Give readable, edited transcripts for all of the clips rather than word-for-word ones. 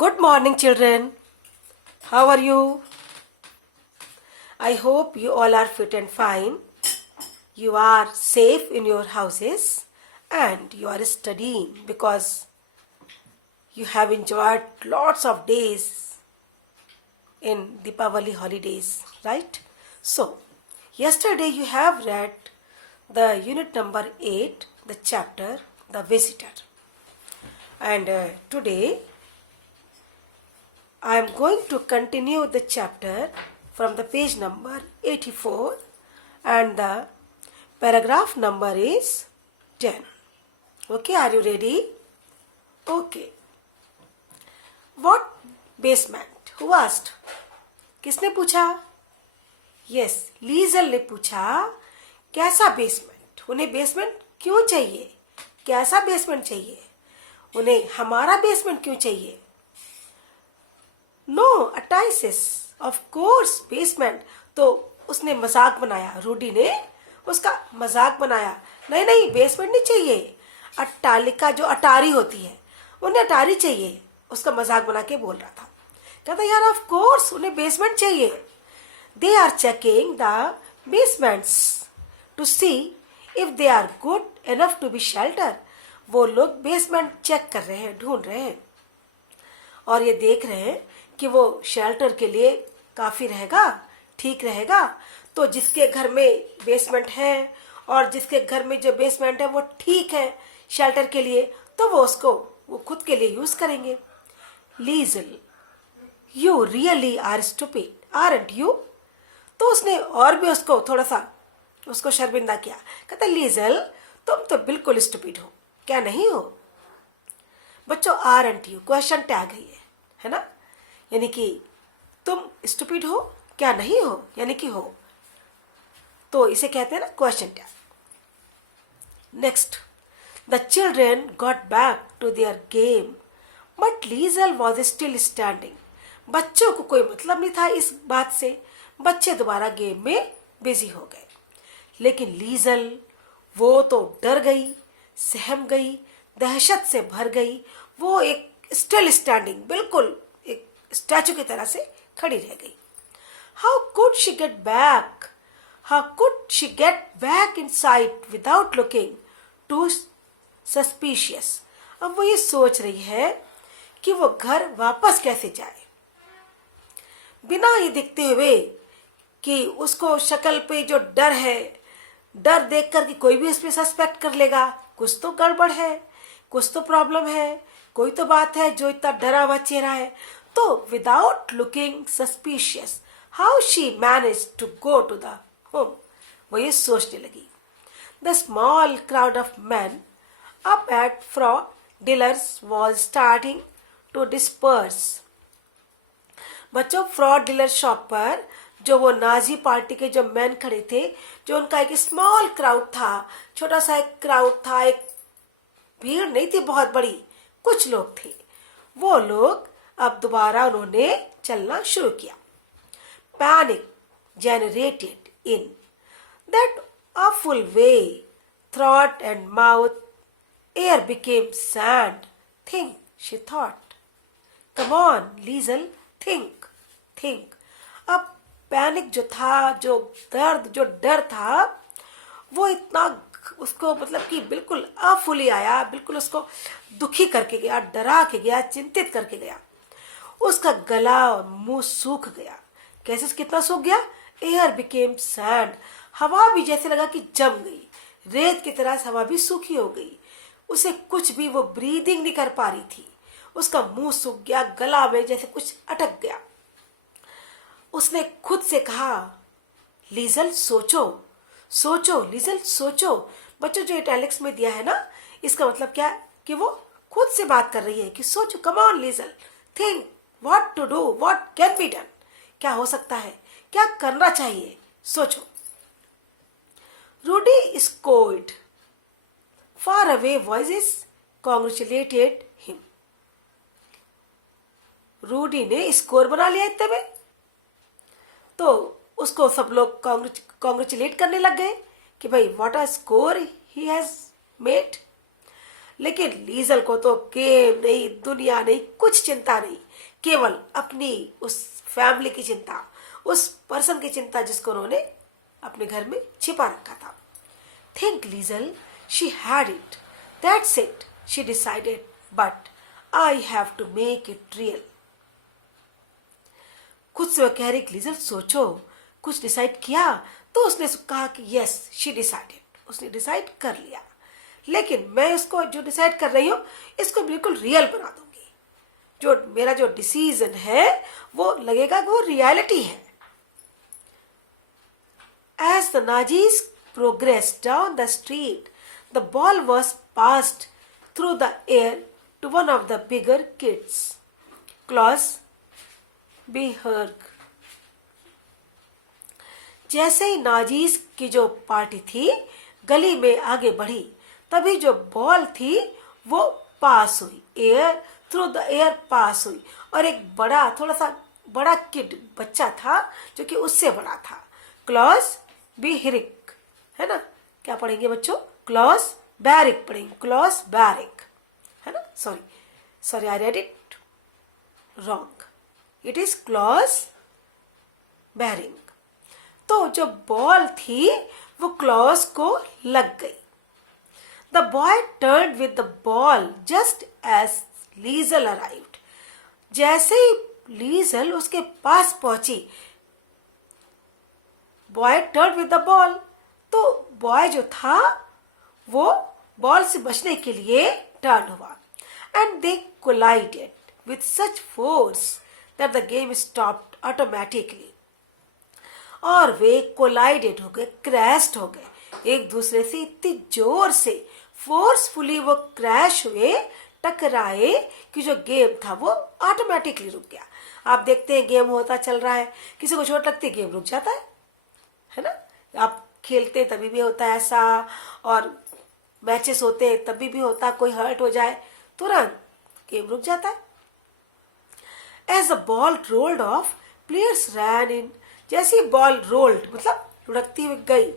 Good morning, children. How are you? I hope you all are fit and fine. You are safe in your houses and you are studying because you have enjoyed lots of days in Deepavali holidays, right? So, yesterday you have read the unit number 8, the chapter The Visitor. And today I am going to continue the chapter from the page number 84 and the paragraph number is 10. Okay, are you ready? Okay. What basement? Who asked? किसने पूछा? Yes, लीजल ने पूछा कैसा basement? उन्हें basement क्यों चाहिए? कैसा basement चाहिए? उन्हें हमारा बेसमेंट क्यों चाहिए? नो अटाइसिस ऑफ कोर्स बेसमेंट. तो उसने मजाक बनाया, रूडी ने उसका मजाक बनाया. नहीं नहीं, बेसमेंट नहीं चाहिए. अट्टालिका जो अटारी होती है, उन्हें अटारी चाहिए. उसका मजाक बना के बोल रहा था. कहता यार ऑफ कोर्स उन्हें बेसमेंट चाहिए. They are checking the basements to see if they are good enough to be shelter. वो लोग बेसमेंट चेक कर रहे हैं, ढूंढ रहे हैं और ये देख रहे हैं कि वो शेल्टर के लिए काफ़ी रहेगा, ठीक रहेगा. तो जिसके घर में बेसमेंट है और जिसके घर में जो बेसमेंट है वो ठीक है शेल्टर के लिए, तो वो खुद के लिए यूज़ करेंगे. Liesel, you really are stupid aren't you. तो उसने और भी उसको थोड़ा सा उसको शर्मिंदा किया. कहता लीजल तुम तो बिल्कुल स्टूपिड हो, क्या नहीं हो? बच्चों आरंट यू क्वेश्चन टैग है ना, यानी कि तुम स्टूपिड हो, क्या नहीं हो, यानी कि हो. तो इसे कहते हैं ना question tag. Next, the children got back to their game but Liesel was still standing. बच्चों को कोई मतलब नहीं था इस बात से. बच्चे दोबारा गेम में बिजी हो गए. लेकिन लीजल वो तो डर गई, सहम गई, दहशत से भर गई. वो एक स्टिल स्टैंडिंग, बिल्कुल एक स्टैचू की तरह से खड़ी रह गई. How could she get back? How could she get back inside without looking too suspicious. अब वो ये सोच रही है कि वो घर वापस कैसे जाए बिना ये दिखते हुए कि उसको शक्ल पे जो डर है, डर देखकर कि कोई भी उसमें सस्पेक्ट कर लेगा, कुछ तो गड़बड़ है, कुछ तो प्रॉब्लम है, कोई तो बात है जो इतना डरा हुआ चेहरा है. तो without looking suspicious how she manage to go to the home. वो ये सोचने लगी. The small crowd of man up at fraud dealers was starting to disperse. बच्चों फ्रॉड डीलर शॉप पर जो वो नाजी पार्टी के जो मैन खड़े थे, जो उनका एक स्मॉल क्राउड था, छोटा सा एक क्राउड था, एक भीड़ नहीं थी बहुत बड़ी, कुछ लोग थे. वो लोग अब दोबारा उन्होंने चलना शुरू किया. Panic generated in that awful way, throat and mouth, air became sand. Think, she thought. Come on, Liesel, think, think. अब पैनिक जो था, जो दर्द, जो डर था, वो इतना उसको मतलब कि बिल्कुल अफुली आया, बिल्कुल उसको दुखी करके गया, डरा के गया, चिंतित करके गया. उसका गला और मुंह सूख गया. कैसे कितना सूख गया? Air became sand. हवा भी जैसे लगा कि जम गई, रेत की तरह से हवा भी सूखी हो गई. उसे कुछ भी, वो ब्रीदिंग नहीं कर पा रही थी. उसका मुंह सूख गया, गला में जैसे कुछ अटक गया. उसने खुद से कहा लीजल सोचो, सोचो लीजल सोचो. बच्चों जो इटैलिक्स में दिया है ना, इसका मतलब क्या है कि वो खुद से बात कर रही है कि सोचो. Come on Liesel, think what to do, what can be done. क्या हो सकता है, क्या करना चाहिए, सोचो. Rudy scored. Far away voices congratulated him. Rudy ने स्कोर बना लिया इतने में, तो उसको सब लोग कॉन्ग्रेचुलेट करने लग गए कि भाई what a score he has made. लेकिन लीजल को तो गेम नहीं, दुनिया नहीं, कुछ चिंता नहीं, केवल अपनी उस फैमिली की चिंता, उस पर्सन की चिंता जिसको उन्होंने अपने घर में छिपा रखा था। Think, Liesel, she had it. That's it, she decided. But I have to make it real. खुद से वह कह रही लीजल सोचो, कुछ डिसाइड किया? तो उसने कहा कि यस शी डिसाइडेड, उसने डिसाइड कर लिया, लेकिन मैं उसको जो डिसाइड कर रही हूँ इसको बिल्कुल रियल बना दूंगी। जो मेरा जो डिसीजन है वो लगेगा वो रियलिटी है। As the Najis progressed down the street, the ball was passed through the air to one of the bigger kids, Klaus Beherg. जैसे ही नाजीज की जो पार्टी थी गली में आगे बढ़ी, तभी जो बॉल थी वो पास हुई, air through the air pass हुई, और एक बड़ा, थोड़ा सा बड़ा किड बच्चा था जो कि उससे बड़ा था, क्लॉस बिहरिक, है ना? क्या पढ़ेंगे बच्चों? क्लॉस बैरिक पढ़ेंगे, क्लॉस बैरिक, है ना? Sorry I read it wrong, it is Klaus Behring. तो जो बॉल थी वो क्लॉस को लग गई। The boy turned with the ball just as Liesel arrived. जैसे ही लीजल उसके पास पहुंची, boy turned with the ball, तो बॉय जो था वो बॉल से बचने के लिए टर्न हुआ, and they collided with such force that the game stopped automatically. और वे कोलाइडेड हो गए, क्रैश्ड हो गए एक दूसरे से, इतनी जोर से फोर्सफुली वो क्रैश हुए, टकराए कि जो गेम था वो ऑटोमेटिकली रुक गया। आप देखते हैं गेम होता चल रहा है, किसी को चोट लगती है गेम रुक जाता है ना? आप खेलते तभी भी होता है ऐसा, और मैचेस होते हैं तभी भी होता है, कोई हर्ट हो जाए तुरंत गेम रुक जाता है। As the ball rolled off, players ran in. जैसे ही बॉल रोल्ड मतलब लुढ़कती हुई गई,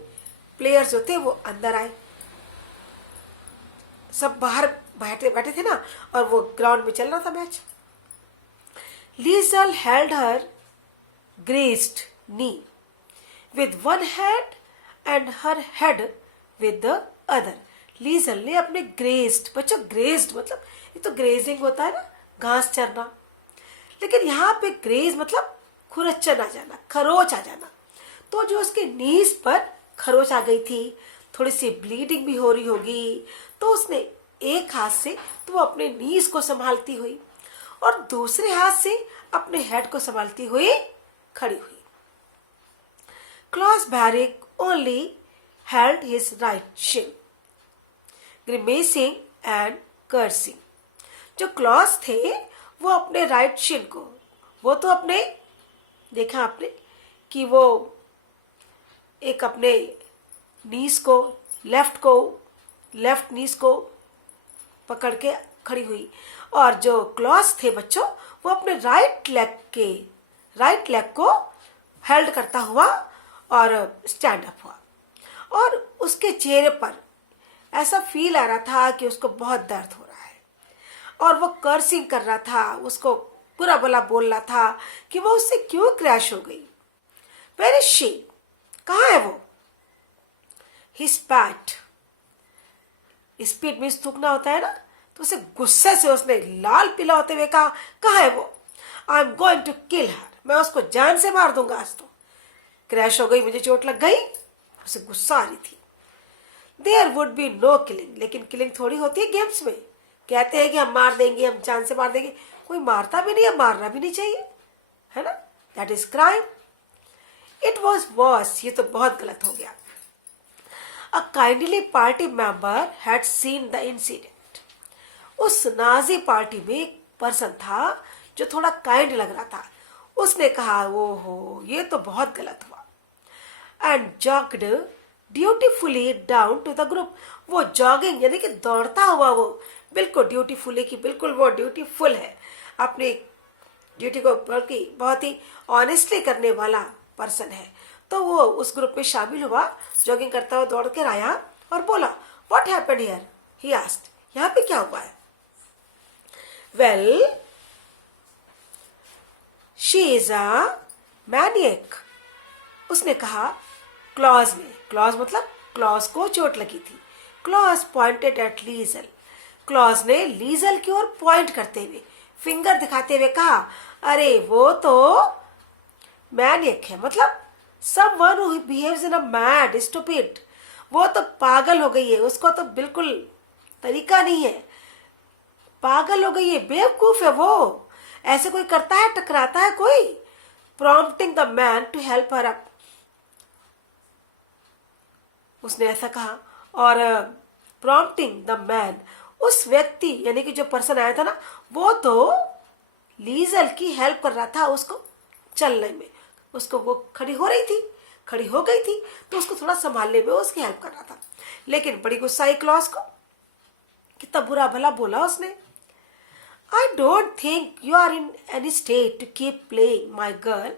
प्लेयर्स जो थे वो अंदर आए। सब बाहर बैठे थे ना, और वो ग्राउंड में चल रहा था match. Liesel held her grazed knee with one hand and her head with the other. Liesel ने अपने ग्रेस्ड, बच्चों ग्रेस्ड मतलब ये तो ग्रेजिंग होता है ना, घास चरना, लेकिन यहाँ पे ग्रेज मतलब खुरचन आ जाना, खरोच आ जाना। तो जो उसके नीज पर खरोच आ गई थी, थोड़ी सी ब्लीडिंग भी हो रही होगी, तो उसने एक हाथ से तो वो अपने नीज को संभालती हुई और दूसरे हाथ से अपने हेड को संभालती हुई खड़ी हुई। Klaus Barrick only held his right shin, grimacing and cursing. जो क्लॉस थे वो अपने राइट शिन को, वो तो अपने, देखा आपने कि वो एक अपने नीज को, लेफ्ट नीज को पकड़ के खड़ी हुई, और जो क्लॉस थे बच्चों वो अपने राइट लेग को हेल्ड करता हुआ और स्टैंड अप हुआ, और उसके चेहरे पर ऐसा फील आ रहा था कि उसको बहुत दर्द हो रहा है, और वो कर्सिंग कर रहा था, उसको बुरा भला बोल रहा था कि वो उससे क्यों क्रैश हो गई। वेयर इज शी, कहाँ है वो? ही स्पैट, स्पीड मीन्स थूकना होता है ना, तो उसे गुस्से से उसने लाल पीला होते हुए कहा, कहाँ है वो? I am going to kill her, मैं उसको जान से मार दूंगा आज तो। क्रैश हो गई, मुझे चोट लग गई, उसे गुस्सा आ रही थी। There would be no killing, लेकिन किलिंग थोड़ी होती है गेम्स में। कहते हैं कि हम मार देंगे, हम जान से मार देंगे, कोई मारता भी नहीं है, मारना भी नहीं चाहिए, है ना? That is crime. It was worse, ये तो बहुत गलत हो गया। A kindly party member had seen the incident. उस नाजी पार्टी में एक पर्सन था जो थोड़ा काइंड लग रहा था। उसने कहा, ओहो ये तो बहुत गलत हुआ, and jogged dutifully down to the group. वो जॉगिंग यानी कि दौड़ता हुआ, वो बिल्कुल ड्यूटीफुली की बिल्कुल वो ड्यूटीफुल है, अपनी ड्यूटी को बल्कि बहुत ही ऑनेस्टली करने वाला पर्सन है। तो वो उस ग्रुप में शामिल हुआ, जॉगिंग करता हुआ दौड़ कर आया और बोला, what happened here, he asked, यहाँ पे क्या हुआ है? Well, she is a maniac. उसने कहा क्लॉज ने, क्लॉज मतलब क्लॉज को चोट लगी थी। Klaus pointed at Liesel. Klaus ने लीजल की ओर पॉइंट करते हुए, फिंगर दिखाते हुए कहा, अरे वो तो मैनियक है, मतलब someone who behaves in a mad stupid. वो तो पागल हो गई है, उसको तो बिल्कुल तरीका नहीं है, पागल हो गई है, बेवकूफ है वो। ऐसे कोई करता है, टकराता है कोई? Prompting the man to help her up, उसने ऐसा कहा। और प्रॉम्प्टिंग द मैन, उस व्यक्ति यानी कि जो पर्सन आया था ना, वो तो लीजल की हेल्प कर रहा था उसको चलने में। उसको, वो खड़ी हो रही थी, खड़ी हो गई थी, तो उसको थोड़ा संभालने में उसकी हेल्प कर रहा था। लेकिन बड़ी गुस्सा आई क्लॉज को, कितना बुरा भला बोला उसने। I don't think you are in any state to keep playing, my girl,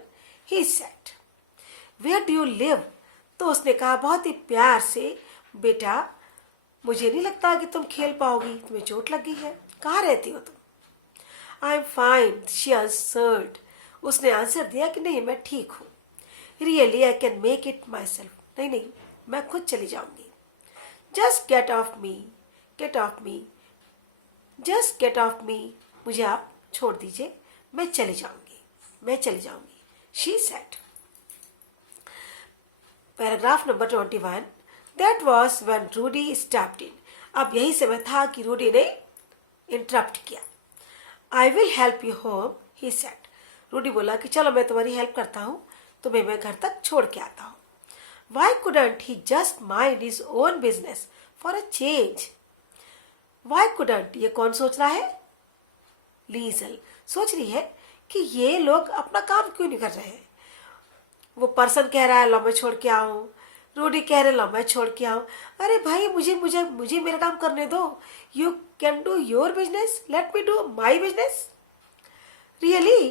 he said. Where do you live? तो उसने कहा बहुत ही प्यार से, बेटा मुझे नहीं लगता कि तुम खेल पाओगी, तुम्हें चोट लगी है, कहाँ रहती हो तुम? I am fine, she answered. उसने आंसर दिया कि नहीं मैं ठीक हूँ। Really, I can make it myself. नहीं नहीं, मैं खुद चली जाऊंगी। Just get off me, get off me. Just get off me. मुझे आप छोड़ दीजिए, मैं चली जाऊंगी, मैं चली जाऊंगी, she said. Paragraph number 21. That was when Rudy stepped in. अब यही समय था कि रूडी ने इंटरप्ट किया। I will help you home, he said. Rudy बोला कि चलो मैं तुम्हारी हेल्प करता हूँ, तुम्हें मैं घर तक छोड़ के आता हूँ। Why couldn't he just mind his own business for a change? Why couldn't, ये कौन सोच रहा है? लीजल सोच रही है कि ये लोग अपना काम क्यों नहीं कर रहे हैं। वो पर्सन कह रहा है लो मैं छोड़ के आऊं, रूडी कह रहे लो मैं छोड़ के आऊं। अरे भाई मुझे मुझे मुझे मेरा काम करने दो। You can do your business, let me do my business. Really,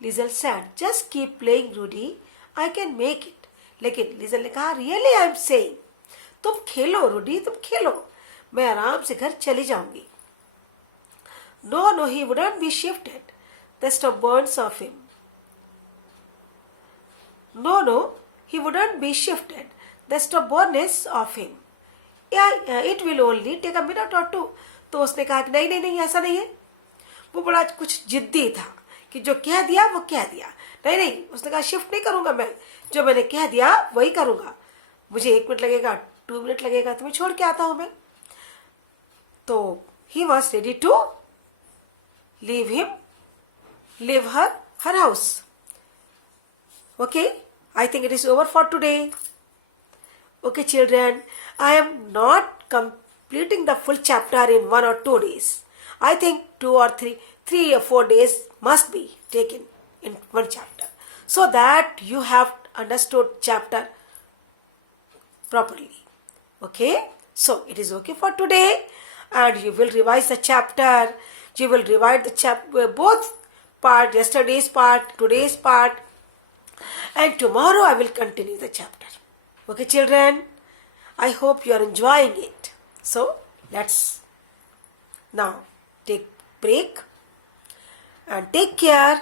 Liesel said, just keep playing Rudy, I can make it. लेकिन लीजल ने कहा, रियली आई एम सेइंग, तुम खेलो रूडी, तुम खेलो, मैं आराम से घर चली जाऊंगी। No, no, he wouldn't be shifted. The stubbornness of him. No, no, he wouldn't be shifted. The stubbornness of him. Yeah, it will only take a minute or two. तो उसने कहा कि नहीं नहीं नहीं ऐसा नहीं है। वो बड़ा कुछ जिद्दी था कि जो कह दिया वो कह दिया। नहीं नहीं, उसने कहा शिफ्ट नहीं करूंगा मैं, जो मैंने कह दिया वही करूंगा। मुझे 1 मिनट लगेगा, 2 मिनट लगेगा, तुम्हें छोड़ के आता हूं मैं। तो he was ready to leave her house. Okay, I think it is over for today. Okay children, I am not completing the full chapter in 1 or 2 days. I think 2 or 3 or 4 days must be taken in one chapter, so that you have understood chapter properly. Okay, so it is okay for today, and you will revise the chapter. You will revise the both part, yesterday's part, today's part, and tomorrow I will continue the chapter. Okay children, I hope you are enjoying it. So let's now take break and take care.